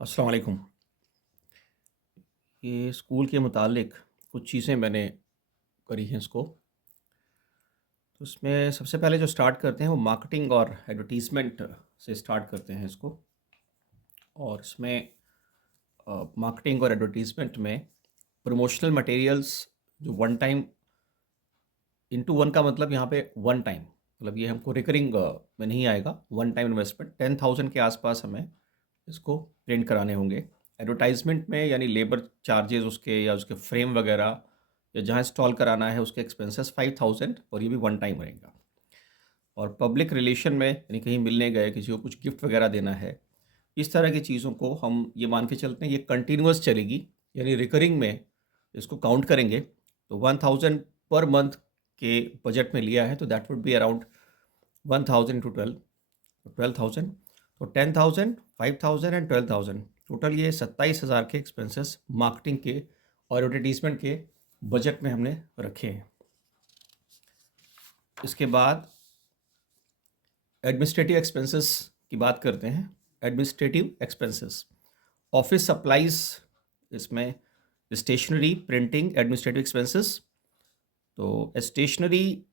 अस्सलाम वालेकुम। ये स्कूल के मुतालिक कुछ चीज़ें मैंने करी हैं इसको। तो इसमें सबसे पहले जो स्टार्ट करते हैं वो मार्केटिंग और एडवर्टाइज़मेंट से स्टार्ट करते हैं इसको। और इसमें मार्केटिंग और एडवर्टाइज़मेंट में प्रमोशनल मटेरियल्स जो वन टाइम इनटू वन का मतलब यहाँ पे वन टाइम मतलब ये हमको रिकरिंग में नहीं आएगा। वन टाइम इन्वेस्टमेंट 10,000 के आसपास हमें इसको प्रिंट कराने होंगे। एडवर्टाइजमेंट में यानी लेबर चार्जेस उसके या उसके फ्रेम वगैरह या जहाँ इंस्टॉल कराना है उसके एक्सपेंसेस 5,000 और ये भी वन टाइम रहेगा। और पब्लिक रिलेशन में यानी कहीं मिलने गए किसी को कुछ गिफ्ट वगैरह देना है, इस तरह की चीज़ों को हम ये मान के चलते हैं ये कंटिन्यूअस चलेगी, यानी रिकरिंग में इसको काउंट करेंगे तो 1,000 पर मंथ के बजट में लिया है तो that would be around 1,000 to 12,000। तो 10,000, 5,000 एंड 12,000 टोटल ये 27,000 के एक्सपेंसेस मार्केटिंग के और एडवर्टीजमेंट के बजट में हमने रखे हैं। इसके बाद एडमिनिस्ट्रेटिव एक्सपेंसेस की बात करते हैं। एडमिनिस्ट्रेटिव एक्सपेंसेस ऑफिस सप्लाईज, इसमें स्टेशनरी, प्रिंटिंग, एडमिनिस्ट्रेटिव एक्सपेंसेस। तो स्टेशनरी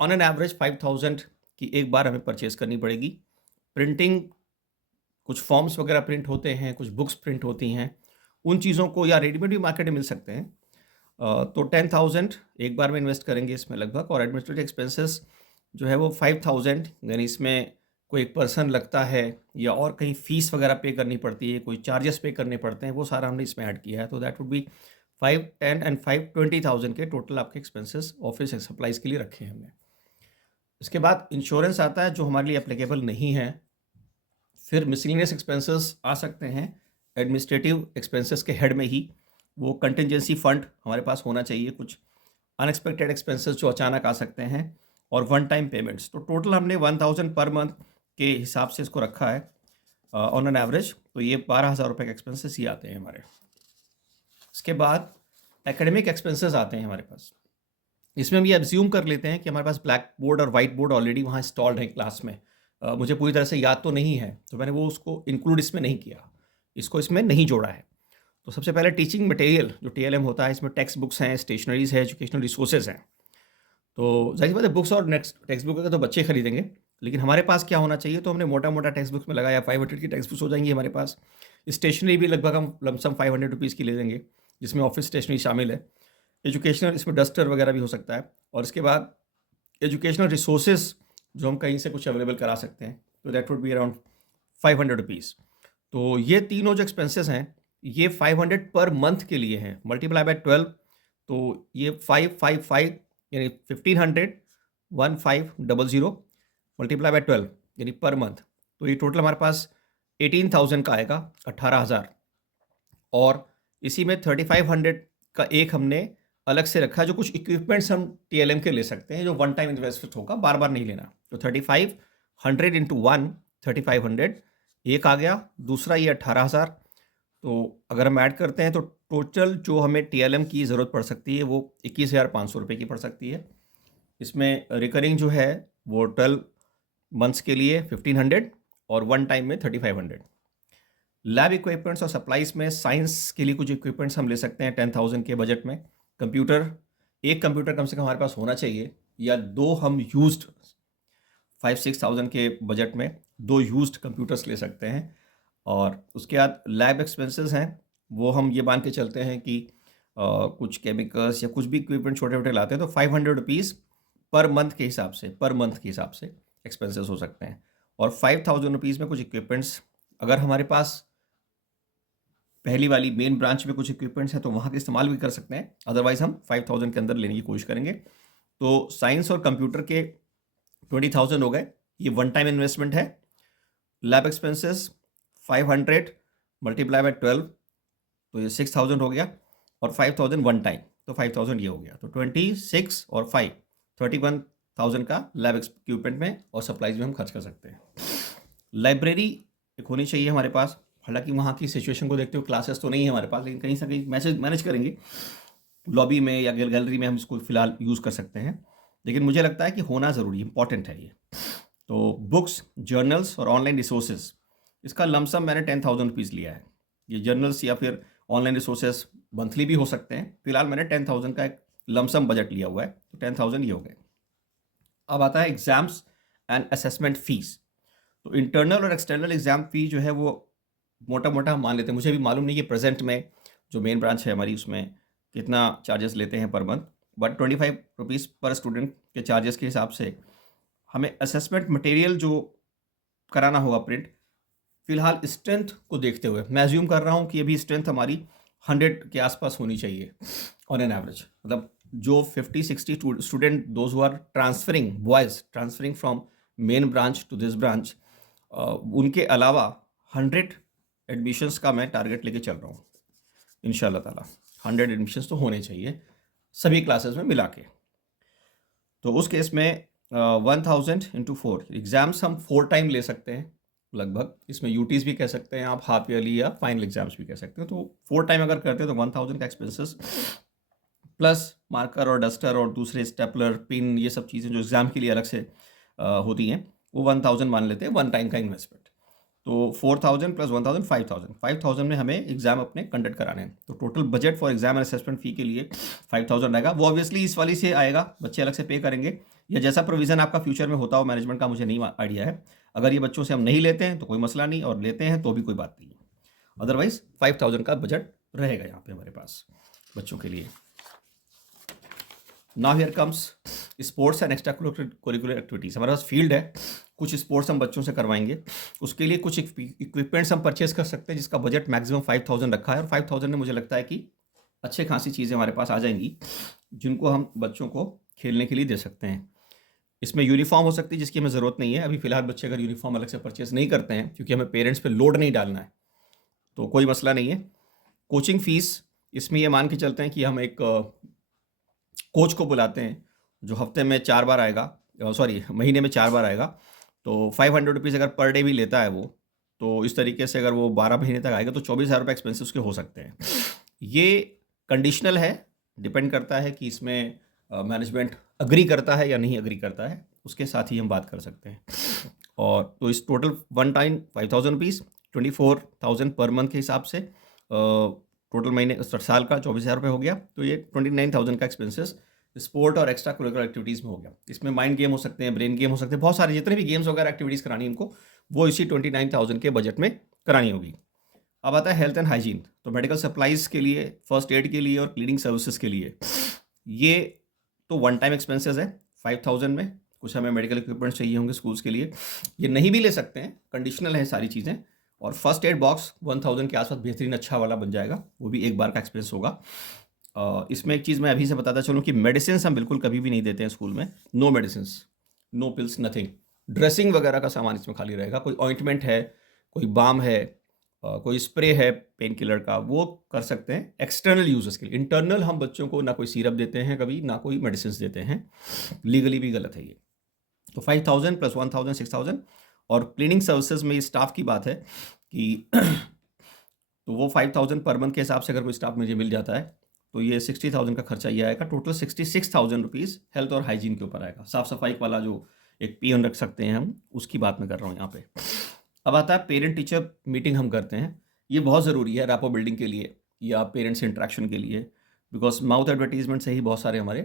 ऑन एन एवरेज 5,000 की एक बार हमें परचेज करनी पड़ेगी। प्रिंटिंग, कुछ फॉर्म्स वगैरह प्रिंट होते हैं, कुछ बुक्स प्रिंट होती हैं, उन चीज़ों को या रेडीमेड भी मार्केट में मिल सकते हैं। तो 10,000 एक बार में इन्वेस्ट करेंगे इसमें लगभग। और एडमिनिस्ट्रेटिव एक्सपेंसेस जो है वो 5,000, यानी इसमें कोई एक पर्सन लगता है या और कहीं फ़ीस वगैरह पे करनी पड़ती है, कोई चार्जेस पे करने पड़ते हैं, वो सारा हमने इसमें ऐड किया है। तो दैट वुड बी 5, 10 एंड 5 20,000 के टोटल आपके एक्सपेंसेस ऑफिस सप्लाइज़ के लिए रखे हैं हमने। इसके बाद इंश्योरेंस आता है जो हमारे लिए एप्लीकेबल नहीं है। फिर मिसलेनियस एक्सपेंसेस आ सकते हैं एडमिनिस्ट्रेटिव एक्सपेंसेस के हेड में ही। वो कंटिजेंसी फंड हमारे पास होना चाहिए, कुछ अनएक्सपेक्टेड एक्सपेंसेस जो अचानक आ सकते हैं, और वन टाइम पेमेंट्स। तो टोटल हमने 1,000 पर मंथ के हिसाब से इसको रखा है ऑन एन एवरेज। तो ये 12,000 रुपये के एक्सपेंसेस ही आते हैं हमारे। इसके बाद एकेडमिक एक्सपेंसेस आते हैं हमारे पास। इसमें हम ये एब्ज्यूम कर लेते हैं कि हमारे पास ब्लैक बोर्ड और वाइट बोर्ड ऑलरेडी वहाँ इंस्टॉल्ड है क्लास में। मुझे पूरी तरह से याद तो नहीं है, तो मैंने वो उसको इंक्लूड इसमें नहीं किया, इसको इसमें नहीं जोड़ा है। तो सबसे पहले टीचिंग मटेरियल जो टीएलएम होता है, इसमें टेक्स्ट बुक्स हैं, स्टेशनरीज है, एजुकेशनल रिसोर्सेज हैं। तो जाहिर सी बात है बुक्स और नेक्स्ट टेक्स्ट बुक का तो बच्चे खरीदेंगे, लेकिन हमारे पास क्या होना चाहिए, तो हमने मोटा मोटा टेक्स्ट बुक्स में लगाया 500 की टेक्स्ट बुक्स हो जाएंगी हमारे पास। स्टेशनरी भी लगभग हम लमसम 500 रुपीज़ की ले लेंगे, जिसमें ऑफिस स्टेशनरी शामिल है। एजुकेशनल, इसमें डस्टर वगैरह भी हो सकता है। और इसके बाद एजुकेशनल रिसोर्सेज जो हम कहीं से कुछ अवेलेबल करा सकते हैं, तो that would be around 500 rupees. तो ये तीनों जो एक्सपेंसेस हैं ये 500 पर मंथ के लिए हैं, मल्टीप्लाई बाय 12। तो ये 555 यानी 1500, 1500 मल्टीप्लाई बाय 12 यानी पर मंथ। तो ये टोटल हमारे पास 18,000 का आएगा, 18,000। और इसी में 3,500 का एक हमने अलग से रखा है, जो कुछ इक्विपमेंट्स हम टीएलएम के ले सकते हैं, जो वन टाइम इन्वेस्टमेंट होगा, बार बार नहीं लेना। तो 3,500 इंटू वन 3,500 एक आ गया, दूसरा ये 18,000। तो अगर हम ऐड करते हैं तो टोटल जो हमें टीएलएम की ज़रूरत पड़ सकती है वो 21,500 रुपये की पड़ सकती है। इसमें रिकरिंग जो है वो 12 मंथ्स के लिए 1,500 और वन टाइम में 3,500। लैब इक्विपमेंट्स और सप्लाईज में साइंस के लिए कुछ इक्विपमेंट्स हम ले सकते हैं 10,000 के बजट में। कंप्यूटर, एक कंप्यूटर कम से कम हमारे पास होना चाहिए, या दो हम यूज्ड 5-6,000 के बजट में दो यूज्ड कंप्यूटर्स ले सकते हैं। और उसके बाद लैब एक्सपेंसेस हैं, वो हम ये मान के चलते हैं कि कुछ केमिकल्स या कुछ भी इक्विपमेंट छोटे छोटे लाते हैं तो 500 रुपीज़ पर मंथ के हिसाब से, पर मंथ के हिसाब से एक्सपेंसेस हो सकते हैं। और 5,000 रुपीज़ में कुछ इक्विपमेंट्स, अगर हमारे पास पहली वाली मेन ब्रांच में कुछ इक्विपमेंट्स हैं तो वहाँ का इस्तेमाल भी कर सकते हैं, अदरवाइज हम 5,000 के अंदर लेने की कोशिश करेंगे। तो साइंस और कंप्यूटर के 20,000 हो गए, ये वन टाइम इन्वेस्टमेंट है। लैब एक्सपेंसेस 500 मल्टीप्लाई बाय 12 तो ये 6,000 हो गया, और 5,000 वन टाइम, तो 5,000 ये हो गया। तो 26 और 5 31,000 का लैब इक्विपमेंट में और सप्लाईज में हम खर्च कर सकते हैं। लाइब्रेरी एक होनी चाहिए हमारे पास, हालांकि वहाँ की सिचुएशन को देखते हुए क्लासेस तो नहीं है हमारे पास, लेकिन कहीं से कहीं मैनेज करेंगे, लॉबी में या गैलरी में हम इसको फ़िलहाल यूज़ कर सकते हैं। लेकिन मुझे लगता है कि होना ज़रूरी इंपॉर्टेंट है ये। तो बुक्स, जर्नल्स और ऑनलाइन रिसोर्सेज, इसका लमसम मैंने 10,000 रुपीज़ लिया है। ये जर्नल्स या फिर ऑनलाइन रिसोर्सेज मंथली भी हो सकते हैं। फिलहाल मैंने 10,000 का एक लमसम बजट लिया हुआ है, तो 10,000 ये हो गए। अब आता है एग्जाम्स एंड असेसमेंट फीस। तो इंटरनल और एक्सटर्नल एग्जाम फी जो है वो मोटा मोटा हम मान लेते हैं, मुझे भी मालूम नहीं कि प्रेजेंट में जो मेन ब्रांच है हमारी उसमें कितना चार्जेस लेते हैं पर मंथ, बट 25 रुपीज़ पर स्टूडेंट के चार्जेस के हिसाब से हमें असेसमेंट मटेरियल जो कराना होगा प्रिंट, फिलहाल स्ट्रेंथ को देखते हुए मैं अज्यूम कर रहा हूँ कि अभी स्ट्रेंथ हमारी 100 के आसपास होनी चाहिए ऑन एन एवरेज। मतलब जो 50-60 student those who are transferring boys transferring from main branch to this branch, उनके अलावा 100 एडमिशन्स का मैं टारगेट लेके चल रहा हूँ इंशाल्लाह ताला। 100 एडमिशन्स तो होने चाहिए सभी क्लासेस में मिला के। तो उस केस में 1000 इंटू 4 एग्ज़ाम्स हम 4 टाइम ले सकते हैं लगभग। इसमें यूटीज भी कह सकते हैं आप, हाफ ईयरली या फाइनल एग्जाम्स भी कह सकते हैं। तो 4 टाइम अगर करते हैं तो 1000 का एक्सपेंसेस प्लस मार्कर और डस्टर और दूसरे स्टेपलर पिन, ये सब चीज़ें जो एग्ज़ाम के लिए अलग से होती हैं, वो 1000 मान लेते हैं वन टाइम का इन्वेस्टमेंट। तो 4000 प्लस 1000 5000 में हमें एग्जाम अपने कंडक्ट कराने हैं। तो total budget for exam and assessment fee के लिए 5000 आएगा। वो ऑब्वियसली इस वाली से आएगा, बच्चे अलग से पे करेंगे, या जैसा प्रोविज़न आपका फ्यूचर में होता हो मैनेजमेंट का, मुझे नहीं आइडिया है। अगर ये बच्चों से हम नहीं लेते हैं तो कोई मसला नहीं, और लेते हैं तो भी कोई बात नहीं है। अदरवाइज 5000 का बजट रहेगा यहाँ पे हमारे पास बच्चों के लिए। Now here comes sports and extra curricular activities. हमारे पास फील्ड है, कुछ स्पोर्ट्स हम बच्चों से करवाएंगे, उसके लिए कुछ इक्विपमेंट्स हम परचेज कर सकते हैं जिसका बजट मैक्सिमम 5000 रखा है। और 5000 में मुझे लगता है कि अच्छे खासी चीज़ें हमारे पास आ जाएंगी जिनको हम बच्चों को खेलने के लिए दे सकते हैं। इसमें यूनिफॉर्म हो सकती है जिसकी हमें ज़रूरत नहीं है अभी फ़िलहाल। बच्चे अगर यूनिफॉर्म अलग से परचेज नहीं करते हैं क्योंकि हमें पेरेंट्स पे लोड नहीं डालना है, तो कोई मसला नहीं है। कोचिंग फ़ीस, इसमें ये मान के चलते हैं कि हम एक कोच को बुलाते हैं जो हफ्ते में 4 बार आएगा, सॉरी महीने में 4 बार आएगा। तो 500 रुपीज़ अगर पर डे भी लेता है वो, तो इस तरीके से अगर वो 12 महीने तक आएगा तो 24,000 रुपये एक्सपेंसेस उसके हो सकते हैं। ये कंडीशनल है, डिपेंड करता है कि इसमें मैनेजमेंट अग्री करता है या नहीं अग्री करता है, उसके साथ ही हम बात कर सकते हैं। और तो इस total one time 5000 rupees 24,000 per month के हिसाब से टोटल महीने साल का 24,000 रुपये हो गया। तो ये 29,000 का एक्सपेंसेस स्पोर्ट और एक्स्ट्रा करिकुलर एक्टिविटीज़ में हो गया। इसमें माइंड गेम हो सकते हैं, ब्रेन गेम हो सकते हैं, बहुत सारे जितने भी गेम्स वगैरह एक्टिविटीज़ करानी है इनको, वो इसी 29,000 के बजट में करानी होगी। अब आता है हेल्थ एंड हाइजीन। तो मेडिकल सप्लाइज़ के लिए, फर्स्ट एड के लिए और क्लीनिंग सर्विसेज के लिए, ये तो वन टाइम एक्सपेंसेस है 5000 में। कुछ हमें मेडिकल इक्विपमेंट चाहिए होंगे स्कूल्स के लिए, ये नहीं भी ले सकते हैं, कंडीशनल है सारी चीज़ें। और फर्स्ट एड बॉक्स 1000 के आसपास बेहतरीन अच्छा वाला बन जाएगा, वो भी एक बार का एक्सपेंस होगा। इसमें एक चीज़ मैं अभी से बताता चलूँ कि मेडिसिन हम बिल्कुल कभी भी नहीं देते हैं स्कूल में। No medicine, no pills, nothing. Dressing वगैरह का सामान इसमें खाली रहेगा। कोई ऑइंटमेंट है, कोई बाम है, कोई स्प्रे है पेन किलर का, वो कर सकते हैं एक्सटर्नल यूजर्स के लिए। इंटरनल हम बच्चों को ना कोई सिरप देते हैं कभी, ना कोई मेडिसिन देते हैं, लीगली भी गलत है ये। तो 5000 प्लस 1000 6000। और क्लीनिंग सर्विसेज में स्टाफ की बात है कि तो वो 5000 पर मंथ के हिसाब से अगर कोई स्टाफ मुझे मिल जाता है तो ये 60,000 का खर्चा ये आएगा। टोटल 66,000 रुपीज़ हेल्थ और हाइजीन के ऊपर आएगा। साफ़ सफाई वाला जो एक पियन रख सकते हैं हम, उसकी बात मैं कर रहा हूँ यहाँ पे। अब आता है पेरेंट टीचर मीटिंग हम करते हैं। ये बहुत ज़रूरी है रैपो बिल्डिंग के लिए या पेरेंट्स इंटरेक्शन के लिए, बिकॉज माउथ एडवर्टीजमेंट से ही बहुत सारे हमारे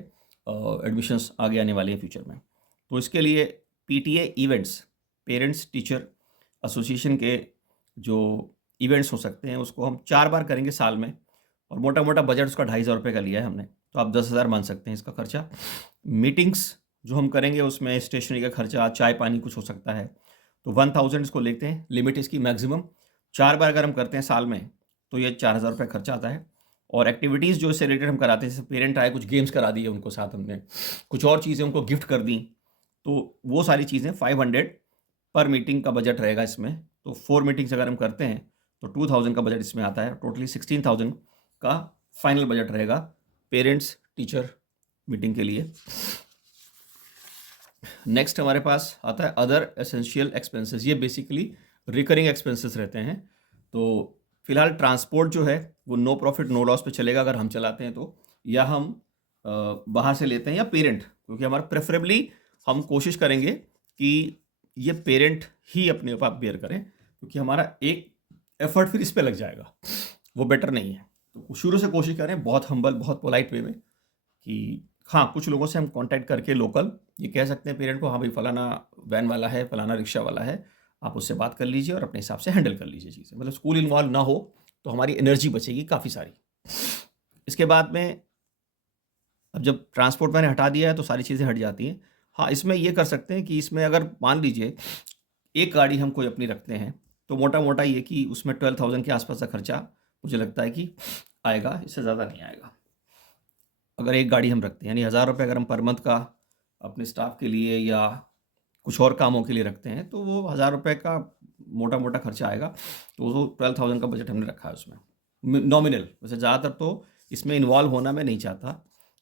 एडमिशन्स आगे आने वाले हैं फ्यूचर में। तो इसके लिए PTA events, parents teacher association के जो इवेंट्स हो सकते हैं, उसको हम 4 बार करेंगे साल में। और मोटा मोटा बजट उसका 2,500 रुपये का लिया है हमने, तो आप 10,000 मान सकते हैं इसका खर्चा। मीटिंग्स जो हम करेंगे उसमें स्टेशनरी का खर्चा, चाय पानी कुछ हो सकता है, तो 1000 इसको लेते हैं लिमिट इसकी मैक्सिमम। 4 बार अगर हम करते हैं साल में तो ये 4,000 रुपये खर्चा आता है। और एक्टिविटीज़ जो इससे रिलेटेड हम कराते हैं, जैसे पेरेंट आए, कुछ गेम्स करा दिए उनको साथ हमने, कुछ और चीज़ें उनको गिफ्ट कर दी, तो वो सारी चीज़ें 500 पर मीटिंग का बजट रहेगा इसमें। तो 4 मीटिंग्स अगर हम करते हैं तो 2000 का बजट इसमें आता है। टोटली 16,000 का फाइनल बजट रहेगा पेरेंट्स टीचर मीटिंग के लिए। नेक्स्ट हमारे पास आता है अदर एसेंशियल एक्सपेंसेस। ये बेसिकली रिकरिंग एक्सपेंसेस रहते हैं। तो फिलहाल ट्रांसपोर्ट जो है वो नो प्रॉफिट नो लॉस पे चलेगा अगर हम चलाते हैं तो, या हम बाहर से लेते हैं या पेरेंट, क्योंकि हमारा प्रेफरेबली हम कोशिश करेंगे कि ये पेरेंट ही अपने ऊपर बेयर करें। क्योंकि हमारा एक एफर्ट फिर इस पे लग जाएगा, वो बेटर नहीं है। तो शुरू से कोशिश करें बहुत हम्बल, बहुत पोलाइट वे में कि हाँ, कुछ लोगों से हम कांटेक्ट करके लोकल ये कह सकते हैं पेरेंट को, हाँ भाई फलाना वैन वाला है, फलाना रिक्शा वाला है, आप उससे बात कर लीजिए और अपने हिसाब से हैंडल कर लीजिए चीज़ें। मतलब स्कूल इन्वॉल्व ना हो तो हमारी एनर्जी बचेगी काफ़ी सारी। इसके बाद में अब जब ट्रांसपोर्ट मैंने हटा दिया है तो सारी चीज़ें हट जाती हैं। हाँ, इसमें ये कर सकते हैं कि इसमें अगर मान लीजिए एक गाड़ी हम कोई अपनी रखते हैं, तो मोटा-मोटा ये कि उसमें 12,000 के आसपास का खर्चा मुझे लगता है कि आएगा, इससे ज़्यादा नहीं आएगा। अगर एक गाड़ी हम रखते हैं यानी ₹1000 अगर हम पर मंथ का अपने स्टाफ के लिए या कुछ और कामों के लिए रखते हैं, तो वो ₹1000 का मोटा-मोटा खर्चा आएगा। तो वो 12,000 का बजट हमने रखा है उसमें। नॉमिनल वैसे ज़्यादातर तो इसमें इन्वॉल्व होना मैं नहीं चाहता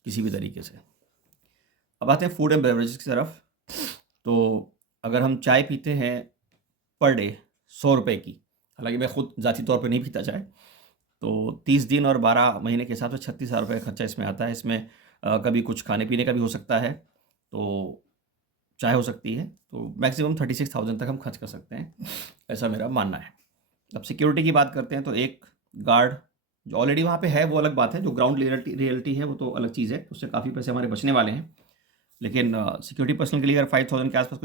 किसी भी तरीके से। अब आते हैं फूड एंड बेवरेजेस की तरफ। तो अगर हम चाय पीते हैं पर डे ₹100 की, हालाँकि मैं खुद ज़ाती तौर पे नहीं पीता चाय, तो 30 दिन और 12 महीने के हिसाब से ₹36,000 का खर्चा इसमें आता है। इसमें कभी कुछ खाने-पीने का भी हो सकता है, तो चाय हो सकती है, तो मैक्सिमम 36,000 तक हम खर्च कर सकते हैं, ऐसा मेरा मानना है। अब सिक्योरिटी की बात करते हैं तो एक गार्ड जो ऑलरेडी वहाँ पे है वो अलग बात है, जो ग्राउंड रियलिटी है वो तो अलग चीज़ है, उससे काफ़ी पैसे हमारे बचने वाले हैं। लेकिन सिक्योरिटी पर्सनल के लिए अगर 5,000 के आसपास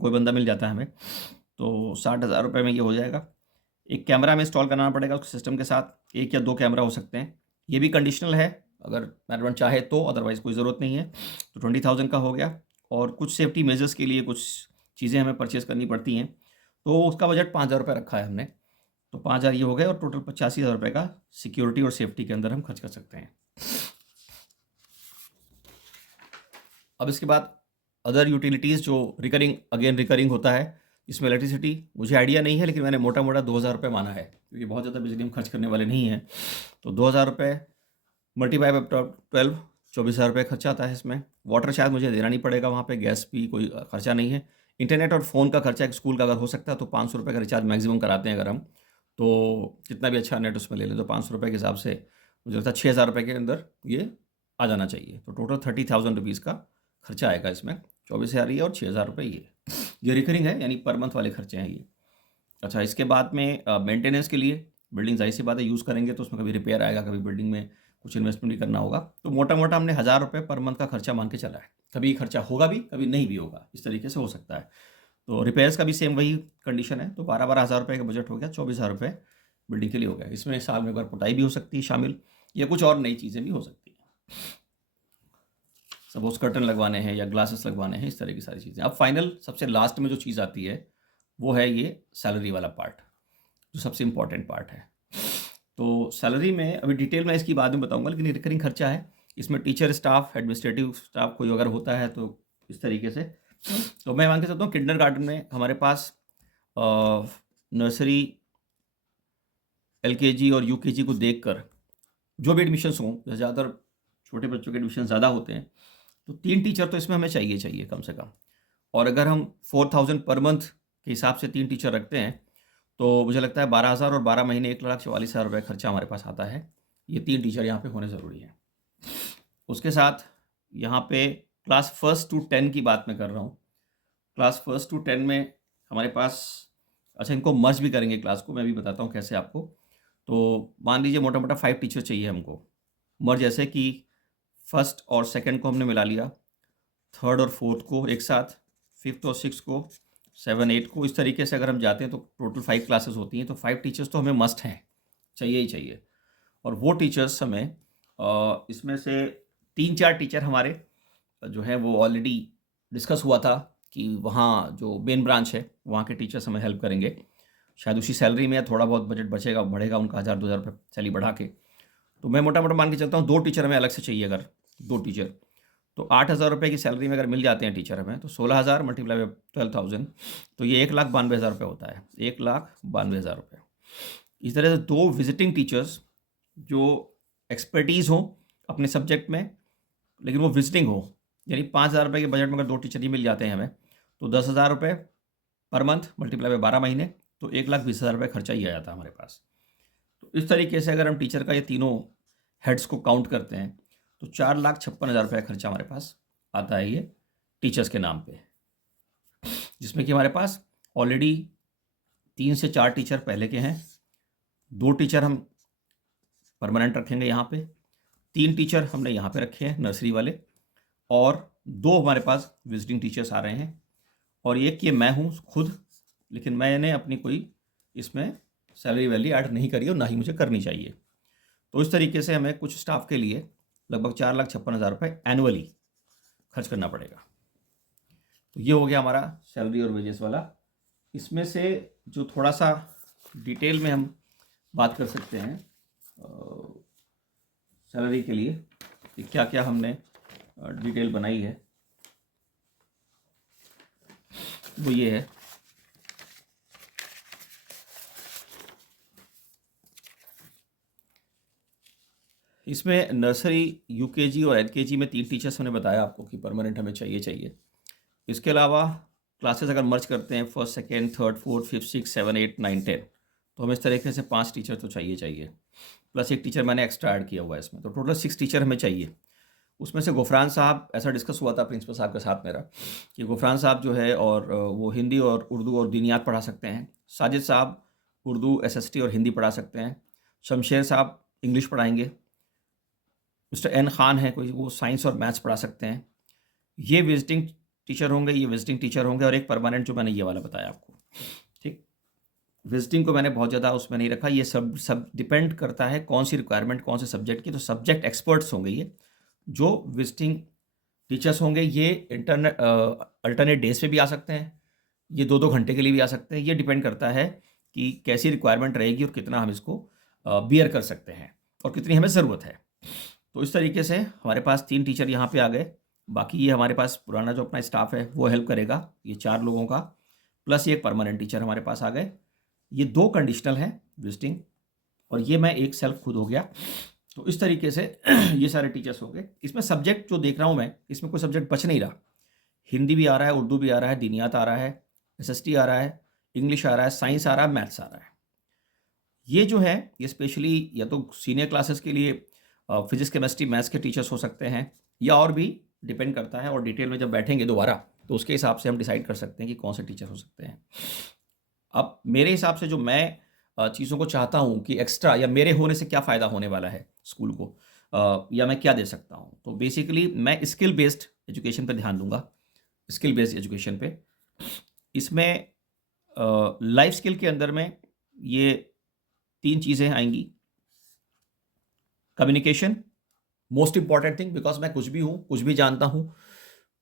कोई बंदा मिल जाता है हमें, तो ₹60,000 में ये हो जाएगा। एक कैमरा हमें इंस्टॉल कराना पड़ेगा उसके सिस्टम के साथ, 1 या 2 कैमरा हो सकते हैं। ये भी कंडीशनल है, अगर मैनेजमेंट चाहे तो, अदरवाइज़ कोई ज़रूरत नहीं है। तो 20,000 का हो गया और कुछ सेफ्टी मेजर्स के लिए कुछ चीज़ें हमें परचेज़ करनी पड़ती हैं, तो उसका बजट ₹5,000 रखा है हमने। तो 5,000 ये हो गए और टोटल ₹85,000 का सिक्योरिटी और सेफ्टी के अंदर हम खर्च कर सकते हैं। अब इसके बाद अदर यूटिलिटीज़ जो रिकरिंग होता है, इसमें इलेक्ट्रिसिटी मुझे आइडिया नहीं है, लेकिन मैंने मोटा-मोटा ₹2,000 माना है, क्योंकि बहुत ज़्यादा बिजली हम खर्च करने वाले नहीं हैं। तो ₹2,000 मल्टीप्लाई बाय 12, ₹24,000 खर्चा आता है इसमें। वाटर शायद मुझे देना नहीं पड़ेगा वहाँ पे, गैस भी कोई खर्चा नहीं है। इंटरनेट और फ़ोन का खर्चा एक स्कूल का अगर हो सकता है तो ₹500 का रिचार्ज मैक्सिमम कराते हैं अगर हम, तो कितना भी अच्छा नेट उसमें ले लें तो ₹500 के हिसाब से मुझे लगता है ₹6,000 के अंदर ये आ जाना चाहिए। तो टोटल ₹30,000 का खर्चा आएगा इसमें, 24,000 ये और ₹6,000 ये। ये रिकरिंग है यानी पर मंथ वाले खर्चे हैं ये। अच्छा, इसके बाद में मेंटेनेंस के लिए बिल्डिंग ज़ाहिर-सी बात है यूज़ करेंगे तो उसमें कभी रिपेयर आएगा, कभी बिल्डिंग में कुछ इन्वेस्टमेंट भी करना होगा। तो मोटा-मोटा हमने ₹1,000 पर मंथ का खर्चा मान के चला है। कभी खर्चा होगा भी, कभी नहीं भी होगा, इस तरीके से हो सकता है। तो रिपेयर्स का भी सेम वही कंडीशन है, तो 12-12 हज़ार रुपए का बजट हो गया, 24,000 रुपए बिल्डिंग के लिए हो गया। इसमें साल में एक बार पुताई भी हो सकती है शामिल, या कुछ और नई चीज़ें भी हो सकती हैं। सपोज़ कर्टन लगवाने हैं या ग्लासेस लगवाने हैं, इस तरह की सारी चीज़ें। अब फाइनल सबसे लास्ट में जो चीज़ आती है, वो है ये सैलरी वाला पार्ट, जो सबसे इम्पोर्टेंट पार्ट है। तो सैलरी में अभी डिटेल में इसकी बाद में बताऊँगा, लेकिन ये रिकरिंग खर्चा है। इसमें टीचर स्टाफ, एडमिनिस्ट्रेटिव स्टाफ कोई अगर होता है तो इस तरीके से। तो मैं मान के चलता हूँ किंडरगार्टन में हमारे पास नर्सरी, एलकेजी और यूकेजी को देखकर जो भी एडमिशन्स हों, जैसे ज़्यादातर छोटे बच्चों के एडमिशन ज़्यादा होते हैं, तो 3 टीचर तो इसमें हमें चाहिए कम से कम। और अगर हम 4,000 पर मंथ के हिसाब से 3 टीचर रखते हैं, तो मुझे लगता है 12,000 और 12 महीने ₹1,44,000 खर्चा हमारे पास आता है। ये 3 टीचर यहाँ पे होने ज़रूरी हैं। उसके साथ यहाँ पे क्लास 1 टू 10 की बात मैं कर रहा हूँ। क्लास 1 टू 10 में हमारे पास, अच्छा इनको मर्ज भी करेंगे क्लास को, मैं भी बताता हूँ कैसे आपको। तो मान लीजिए मोटा-मोटा 5 टीचर चाहिए हमको। मर्ज ऐसे कि फर्स्ट और सेकंड को हमने मिला लिया, थर्ड और फोर्थ को एक साथ, फिफ्थ और सिक्स्थ को, 7, 8 को, इस तरीके से अगर हम जाते हैं तो टोटल 5 क्लासेस होती हैं। तो 5 टीचर्स तो हमें मस्ट हैं, चाहिए ही चाहिए। और वो टीचर्स हमें इसमें से 3-4 टीचर हमारे जो हैं वो ऑलरेडी डिस्कस हुआ था कि वहाँ जो मेन ब्रांच है वहाँ के टीचर्स हमें हेल्प करेंगे। शायद उसी सैलरी में या थोड़ा बहुत बजट बचेगा, बढ़ेगा उनका 1,000-2,000 सैलरी बढ़ा के। तो मैं मोटा-मोटा मान के चलता हूँ 2 टीचर हमें अलग से चाहिए, अगर 2 टीचर, तो 8,000 की सैलरी में अगर मिल जाते हैं टीचर हमें, तो 16,000 मल्टीप्लाई बाय 12,000, तो ये 1,92,000 होता है, 1,92,000। इस तरह से 2 विजिटिंग टीचर्स जो एक्सपर्टीज़ हों अपने सब्जेक्ट में, लेकिन वो विजिटिंग हो, यानी 5,000 के बजट में अगर 2 टीचर ही मिल जाते हैं हमें, तो 10,000 पर मंथ मल्टीप्लाई बाय 12 महीने, तो 1,20,000 खर्चा ही आ जाता है हमारे पास। तो इस तरीके से अगर हम टीचर का ये तीनों हेड्स को काउंट करते हैं, तो 4,56,000 खर्चा हमारे पास आता है ये टीचर्स के नाम पे, जिसमें कि हमारे पास ऑलरेडी 3 से 4 टीचर पहले के हैं, 2 टीचर हम परमानेंट रखेंगे यहाँ पे, 3 टीचर हमने यहाँ पे रखे हैं नर्सरी वाले, और 2 हमारे पास विजिटिंग टीचर्स आ रहे हैं, और एक ये मैं हूँ खुद, लेकिन मैंने अपनी कोई इसमें सैलरी वैली ऐड नहीं करी और ना ही मुझे करनी चाहिए। तो इस तरीके से हमें कुछ स्टाफ के लिए लगभग 4,56,000 रुपये एनुअली खर्च करना पड़ेगा। तो ये हो गया हमारा सैलरी और वेजेस वाला। इसमें से जो थोड़ा सा डिटेल में हम बात कर सकते हैं सैलरी के लिए कि क्या क्या हमने डिटेल बनाई है, वो ये है। इसमें नर्सरी, यूकेजी और एलकेजी में 3 टीचर्स हमने बताया आपको कि परमानेंट हमें चाहिए। इसके अलावा क्लासेस अगर मर्ज करते हैं first, second, third, fourth, fifth, 6, 7, 8, 9, 10, तो हमें इस तरीके से 5 टीचर तो चाहिए, प्लस एक टीचर मैंने एक्स्ट्रा ऐड किया हुआ है इसमें, तो टोटल 6 टीचर हमें चाहिए। उसमें से गुफरान साहब, ऐसा डिस्कस हुआ था प्रिंसिपल साहब के साथ मेरा कि गुफरान साहब जो है और वो हिंदी और उर्दू और दीनियात पढ़ा सकते हैं, साजिद साहब उर्दू, एसएसटी और हिंदी पढ़ा सकते हैं, शमशेर साहब इंग्लिश पढ़ाएंगे, मिस्टर एन खान है कोई, वो साइंस और मैथ्स पढ़ा सकते हैं। ये विजिटिंग टीचर होंगे, और एक परमानेंट जो मैंने ये वाला बताया आपको। ठीक, विजिटिंग को मैंने बहुत ज़्यादा उसमें नहीं रखा, ये सब डिपेंड करता है कौन सी रिक्वायरमेंट कौन से सब्जेक्ट की। तो सब्जेक्ट एक्सपर्ट्स होंगे ये जो विजिटिंग टीचर्स होंगे, ये अल्टरनेट डेज पे भी आ सकते हैं, ये 2-2 घंटे के लिए भी आ सकते हैं। ये डिपेंड करता है कि कैसी रिक्वायरमेंट रहेगी और कितना हम इसको बियर कर सकते हैं और कितनी हमें ज़रूरत है। तो इस तरीके से हमारे पास 3 टीचर यहाँ पे आ गए। बाकी ये हमारे पास पुराना जो अपना स्टाफ है वो हेल्प करेगा, ये 4 लोगों का, प्लस ये एक परमानेंट टीचर हमारे पास आ गए। ये 2 कंडीशनल हैं विजिटिंग, और ये मैं एक सेल्फ खुद हो गया। तो इस तरीके से ये सारे टीचर्स हो गए। इसमें सब्जेक्ट जो देख रहा हूँ मैं, इसमें कोई सब्जेक्ट बच नहीं रहा। हिंदी भी आ रहा है, उर्दू भी आ रहा है, दीनियात आ रहा है, एसएसटी आ रहा है, इंग्लिश आ रहा है, साइंस आ रहा है, मैथ्स आ रहा है। ये जो है ये स्पेशली या तो सीनियर क्लासेस के लिए फिजिक्स, केमिस्ट्री, मैथ्स के टीचर्स हो सकते हैं, या और भी डिपेंड करता है, और डिटेल में जब बैठेंगे दोबारा तो उसके हिसाब से हम डिसाइड कर सकते हैं कि कौन से टीचर हो सकते हैं। अब मेरे हिसाब से जो मैं चीज़ों को चाहता हूँ कि एक्स्ट्रा या मेरे होने से क्या फ़ायदा होने वाला है स्कूल को, या मैं क्या दे सकता हूँ, तो बेसिकली मैं स्किल बेस्ड एजुकेशन पे ध्यान दूंगा, स्किल बेस्ड एजुकेशन पे। इसमें लाइफ स्किल के अंदर में ये 3 चीज़ें आएंगी। Communication, most important thing, because मैं कुछ भी हूँ, कुछ भी जानता हूँ,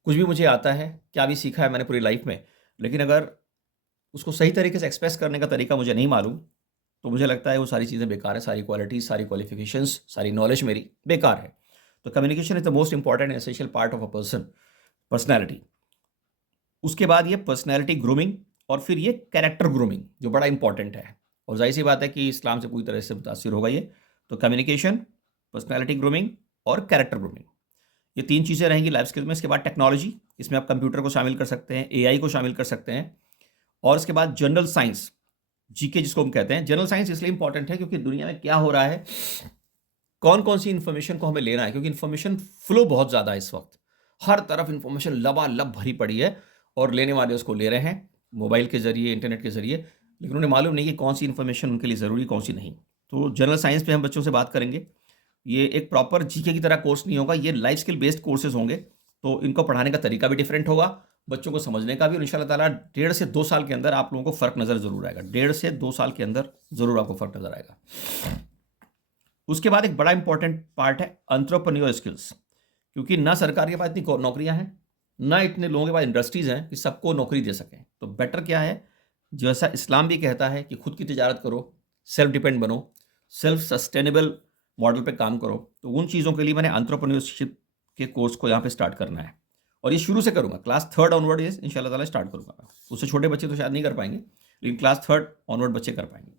कुछ भी मुझे आता है, क्या भी सीखा है मैंने पूरी लाइफ में, लेकिन अगर उसको सही तरीके से एक्सप्रेस करने का तरीका मुझे नहीं मालूम, तो मुझे लगता है वो सारी चीज़ें बेकार है, सारी क्वालिटीज, सारी क्वालिफिकेशंस, सारी नॉलेज मेरी बेकार है। तो communication is the most important and essential part of a personality. उसके बाद ये पर्सनैलिटी ग्रूमिंग, और फिर ये कैरेक्टर ग्रूमिंग जो बड़ा इंपॉर्टेंट है, और जाहिर सी बात है कि इस्लाम से पूरी तरह से मुतासिर होगा ये। तो कम्युनिकेशन, पर्सनैलिटी ग्रूमिंग और कैरेक्टर ग्रूमिंग, ये 3 चीज़ें रहेंगी लाइफ स्किल में। इसके बाद टेक्नोलॉजी, इसमें आप कंप्यूटर को शामिल कर सकते हैं, एआई को शामिल कर सकते हैं, और इसके बाद जनरल साइंस, जीके जिसको हम कहते हैं। जनरल साइंस इसलिए इंपॉर्टेंट है क्योंकि दुनिया में क्या हो रहा है, कौन कौन सी इन्फॉर्मेशन को हमें लेना है, क्योंकि इन्फॉर्मेशन फ्लो बहुत ज़्यादा है इस वक्त, हर तरफ इन्फॉर्मेशन लबालब भरी पड़ी है, और लेने वाले उसको ले रहे हैं मोबाइल के ज़रिए, इंटरनेट के ज़रिए, लेकिन उन्हें मालूम नहीं कि कौन सी इन्फॉर्मेशन उनके लिए ज़रूरी, कौन सी नहीं। तो जनरल साइंस पे हम बच्चों से बात करेंगे। ये एक प्रॉपर जीके की तरह कोर्स नहीं होगा, ये लाइफ स्किल बेस्ड कोर्सेज होंगे, तो इनको पढ़ाने का तरीका भी डिफरेंट होगा, बच्चों को समझने का भी, और इंशाल्लाह ताला 1.5 से 2 साल के अंदर आप लोगों को फ़र्क नज़र ज़रूर आएगा। 1.5 से 2 साल के अंदर ज़रूर आपको फ़र्क नज़र आएगा। उसके बाद एक बड़ा इंपॉर्टेंट पार्ट है एंटरप्रेन्योर स्किल्स, क्योंकि ना सरकार के पास इतनी नौकरियां हैं, ना इतने लोगों के पास इंडस्ट्रीज़ हैं कि सबको नौकरी दे सकें। तो बेटर क्या है, जैसा इस्लाम भी कहता है कि खुद की तिजारत करो, सेल्फ डिपेंड बनो, सेल्फ सस्टेनेबल मॉडल पे काम करो। तो उन चीज़ों के लिए मैंने एंटरप्रेन्योरशिप के कोर्स को यहाँ पे स्टार्ट करना है, और ये शुरू से करूँगा, क्लास 3 ऑनवर्ड ये इंशाल्लाह ताला स्टार्ट करूँगा। उससे छोटे बच्चे तो शायद नहीं कर पाएंगे, लेकिन क्लास 3 ऑनवर्ड बच्चे कर पाएंगे।